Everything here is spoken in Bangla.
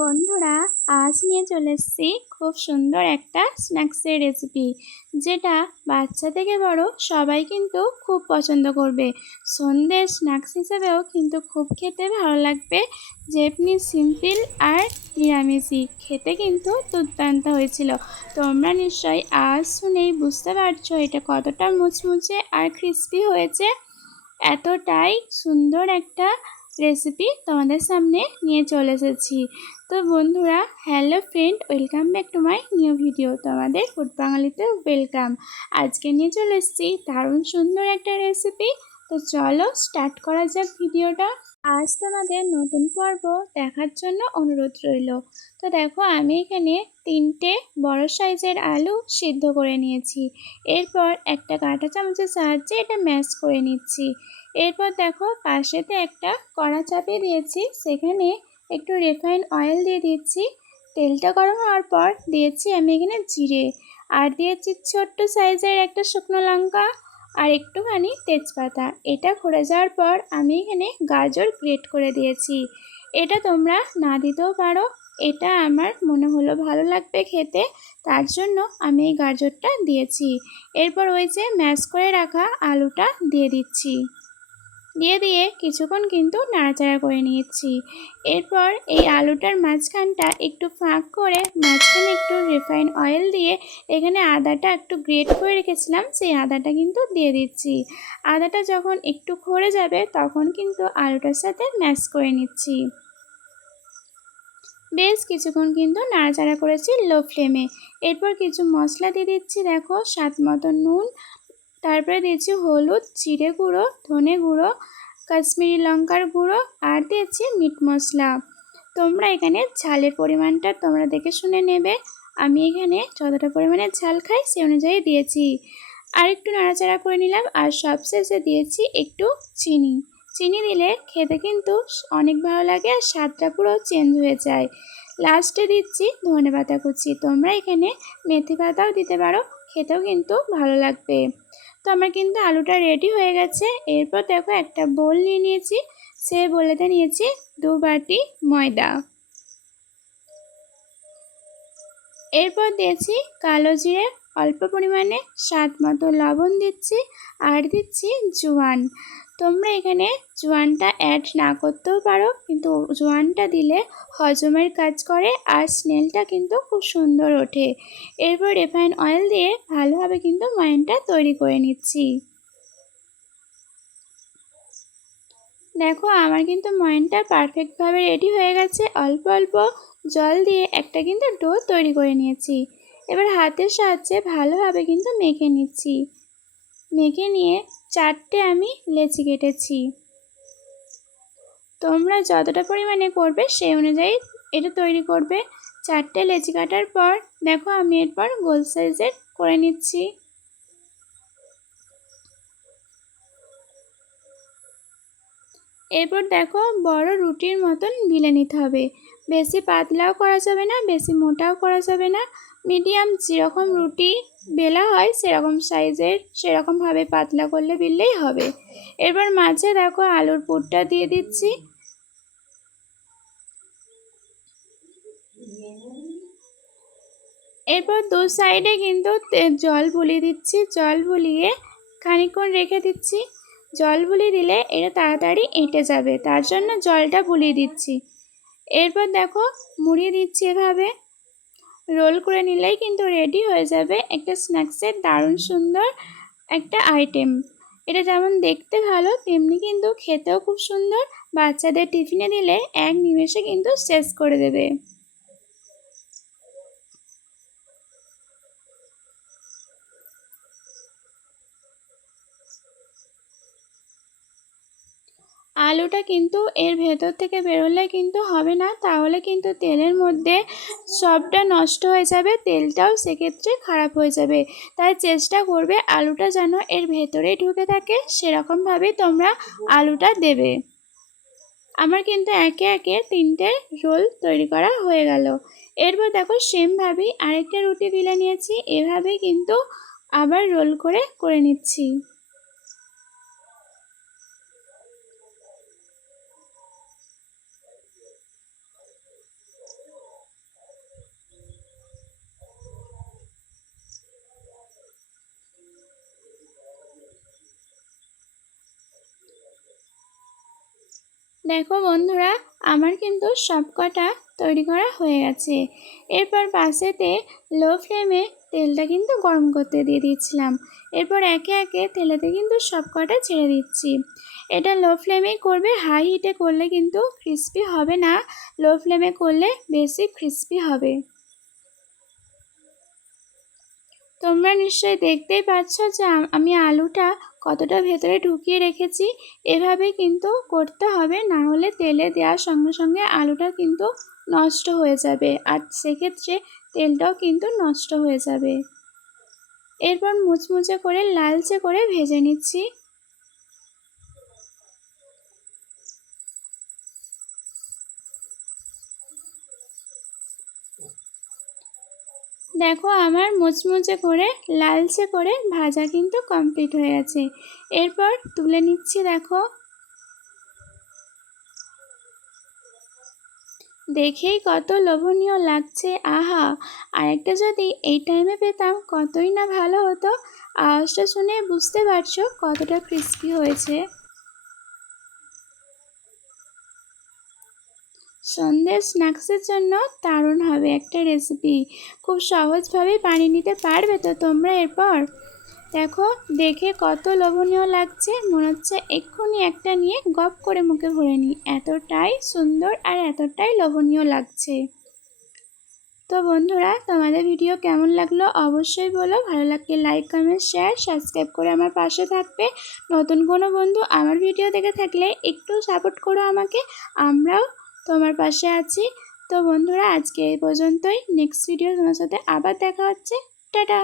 বন্ধুরা, আজ নিয়ে চলে এসেছি খুব সুন্দর একটা স্ন্যাক্সের রেসিপি যেটা বাচ্চা থেকে বড় সবাই কিন্তু খুব পছন্দ করবে। সন্ধ্যের স্ন্যাক্স হিসেবেও কিন্তু খুব খেতে ভালো লাগবে যেমনি সিম্পল আর নিরামিষই খেতে কিন্তু দুর্দান্ত হয়েছিল। তোমরা নিশ্চয়ই আজ শুনেই বুঝতে পারছ এটা কতটা মুচমুচে আর ক্রিস্পি হয়েছে। এতটাই সুন্দর একটা রেসিপি তোমাদের সামনে নিয়ে চলে এসেছি। তো বন্ধুরা hello friend welcome back to my new video তোমাদের ফুড বাঙালিতে ওয়েলকাম আজকে নিয়ে চলে এসেছি দারুণ সুন্দর একটা রেসিপি তো চলো স্টার্ট করা যাক ভিডিওটা আজ তোমাদের নতুন পর্ব দেখার জন্য অনুরোধ রইল। তো দেখো, আমি এখানে তিনটে বড় সাইজের আলু সিদ্ধ করে নিয়েছি। এরপর একটা কাঁটা চামচের সাহায্যে এটা ম্যাশ করে নিচ্ছি। এরপর দেখো পাশেতে একটা কড়া চাপিয়ে দিয়েছি। সেখানে একটু রিফাইন অয়েল দিয়ে দিচ্ছি। তেলটা গরম হওয়ার পর দিয়েছি আমি এখানে জিরে। আর দিয়েছি ছোট্ট সাইজের একটা শুকনো লঙ্কা। আর একটুখানি তেজপাতা। এটা ঘুরে যাওয়ার পর আমি এখানে গাজর গ্রেট করে দিয়েছি। এটা তোমরা না দিতেও পারো। এটা আমার মনে হলো ভালো লাগবে খেতে, তার জন্য আমি এই গাজরটা দিয়েছি। এরপর ওই যে ম্যাশ করে রাখা আলুটা দিয়ে দিচ্ছি। দিয়ে দিয়ে কিছুক্ষণ কিন্তু নাড়াচাড়া করে নিয়েছি। এরপর এই আলুটার মাঝখানটা একটু ফাঁক করে মাঝখানে একটু রিফাইন অয়েল দিয়ে এখানে আদাটা একটু গ্রেট করে রেখেছিলাম, সেই আদাটা কিন্তু দিয়ে দিচ্ছি। আদাটা যখন একটু খড়ে যাবে তখন কিন্তু আলুটার সাথে ম্যাশ করে নিচ্ছি। বেশ কিছুক্ষণ কিন্তু নাড়াচাড়া করেছি লো ফ্লেমে। এরপর কিছু মশলা দিয়ে দিচ্ছি, দেখো, স্বাদ মতো নুন তারপরে দিয়েছি হলুদ, জিরে গুঁড়ো, ধনে গুঁড়ো, কাশ্মীরি লঙ্কার গুঁড়ো আর দিয়েছি মিট মশলা। তোমরা এখানে ঝালের পরিমাণটা তোমরা দেখে শুনে নেবে। আমি এখানে যতটা পরিমাণে ঝাল খাই সে অনুযায়ী দিয়েছি। আর একটু নাড়াচাড়া করে নিলাম আর সবশেষে দিয়েছি একটু চিনি। চিনি দিলে খেতে কিন্তু অনেক ভালো লাগে আর স্বাদটা পুরো চেঞ্জ হয়ে যায়। লাস্টে দিচ্ছি ধনে পাতা কুচি। তোমরা এখানে মেথি পাতাও দিতে পারো, খেতেও কিন্তু ভালো লাগবে। তো আমার কিন্তু আলুটা রেডি হয়ে গেছে। এরপর দেখো একটা বোল নিয়ে নিয়েছি। সে বোলেতে নিয়েছি দু বাটি ময়দা। এরপর দিয়েছি কালো জিরে, অল্প পরিমাণে স্বাদ মতো লবণ দিচ্ছি আর দিচ্ছি জোয়ান। তোমরা এখানে জোয়ানটা অ্যাড না করতেও পারো, কিন্তু জোয়ানটা দিলে হজমের কাজ করে আর স্নেলটা কিন্তু খুব সুন্দর ওঠে। এরপর রিফাইন অয়েল দিয়ে ভালোভাবে কিন্তু ময়নটা তৈরি করে নিচ্ছি। দেখো, আমার কিন্তু ময়নটা পারফেক্টভাবে রেডি হয়ে গেছে। অল্প অল্প জল দিয়ে একটা কিন্তু ডো তৈরি করে নিয়েছি। এবার হাতের সাহায্যে ভালোভাবে কিন্তু মেখে নিচ্ছি। মেখে নিয়ে চারটে আমি লেচি কেটেছি। তোমরা যতটা পরিমাণে করবে সেই অনুযায়ী এটা তৈরি করবে। চারটে লেচি কাটার পর দেখো আমি এরপর গোল সাইজের করে নিচ্ছি। এরপর দেখো বড় রুটির মতন বিলে নিতে হবে। বেশি পাতলাও করা যাবে না, বেশি মোটাও করা যাবে না। মিডিয়াম যেরকম রুটি বেলা হয়, সেরকম সাইজের, সেরকমভাবে পাতলা করলে বিললেই হবে। এরপর মাঝে দেখো আলুর পুরটা দিয়ে দিচ্ছি। এরপর দু সাইডে কিন্তু জল বুলিয়ে দিচ্ছি। জল বুলিয়ে খানিক্ষণ রেখে দিচ্ছি। জল বুলিয়ে দিলে এটা তাড়াতাড়ি এঁটে যাবে। তার জন্য জলটা বুলিয়ে দিচ্ছি। এরপর দেখো মুড়িয়ে দিচ্ছি এভাবে। রোল করে নিলেই কিন্তু রেডি হয়ে যাবে একটা স্ন্যাক্সের দারুণ সুন্দর একটা আইটেম। এটা যেমন দেখতে ভালো, তেমনি কিন্তু খেতেও খুব সুন্দর। বাচ্চাদের টিফিনে দিলে এক নিমেষে কিন্তু শেষ করে দেবে। আলুটা কিন্তু এর ভেতর থেকে বেরোলে কিন্তু হবে না। তাহলে কিন্তু তেলের মধ্যে সবটা নষ্ট হয়ে যাবে, তেলটাও সেক্ষেত্রে খারাপ হয়ে যাবে। তাই চেষ্টা করবে আলুটা যেন এর ভেতরে ঢুকে থাকে সেরকমভাবে তোমরা আলুটা দেবে। আমার কিন্তু একে একে তিনটে রোল তৈরি করা হয়ে গেল। এরপর দেখো সেমভাবেই আরেকটা রুটি বিলে নিয়েছি, এভাবেই কিন্তু আবার রোল করে করে নিচ্ছি। দেখো বন্ধুরা, আমার কিন্তু সব কটা তৈরি করা হয়ে গেছে। এরপর পাশেতে লো ফ্লেমে তেলটা কিন্তু গরম করতে দিয়ে দিচ্ছিলাম এরপর একে একে তেলেতে কিন্তু সব কটা ছেড়ে দিচ্ছি। এটা লো ফ্লেমেই করবে, হাই হিটে করলে কিন্তু ক্রিস্পি হবে না। লো ফ্লেমে করলে বেশি ক্রিস্পি হবে। তোমরা নিশ্চয়ই দেখতেই পাচ্ছ যে আমি আলুটা কতটা ভেতরে ঢুকিয়ে রেখেছি, এভাবে কিন্তু করতে হবে। না হলে তেলে দেওয়ার সঙ্গে সঙ্গে আলুটা কিন্তু নষ্ট হয়ে যাবে আর সেক্ষেত্রে তেলটাও কিন্তু নষ্ট হয়ে যাবে। এরপর মুচমুচে করে লালচে করে ভেজে নিচ্ছি। দেখো আমার মুচমুচে করে, লালচে করে ভাজা কিন্তু কমপ্লিট হয়ে গেছে। এরপর তুলে নিচ্ছি দেখো। দেখেই কত লোভনীয় লাগছে, আহা! আরেকটা যদি এই টাইমে পেতাম কতই না ভালো হতো, আওয়াজটা শুনে বুঝতে পারছ কতটা ক্রিস্পি হয়েছে। সন্ধ্যের স্ন্যাক্সের জন্য দারুণ হবে একটা রেসিপি খুব সহজভাবে বানিয়ে নিতে পারবে তো তোমরা এরপর? দেখো, দেখে কত লোভনীয় লাগছে। মনে হচ্ছে এক্ষুনি একটা নিয়ে গপ করে মুখে ভরে নিই। এতটাই সুন্দর আর এতটাই লোভনীয় লাগছে। তো বন্ধুরা, তোমাদের ভিডিও কেমন লাগল অবশ্যই বলো। ভালো লাগলে লাইক কমেন্ট শেয়ার সাবস্ক্রাইব করে আমার পাশে থাকবে। নতুন কোনো বন্ধু আমার ভিডিও দেখে থাকলে একটু সাপোর্ট করো আমাকে। আমরাও তোমার পাশে আছি। তো বন্ধুরা, আজকে এই পর্যন্তই। নেক্সট ভিডিও তোমার সাথে আবার দেখা হচ্ছে। টাটা!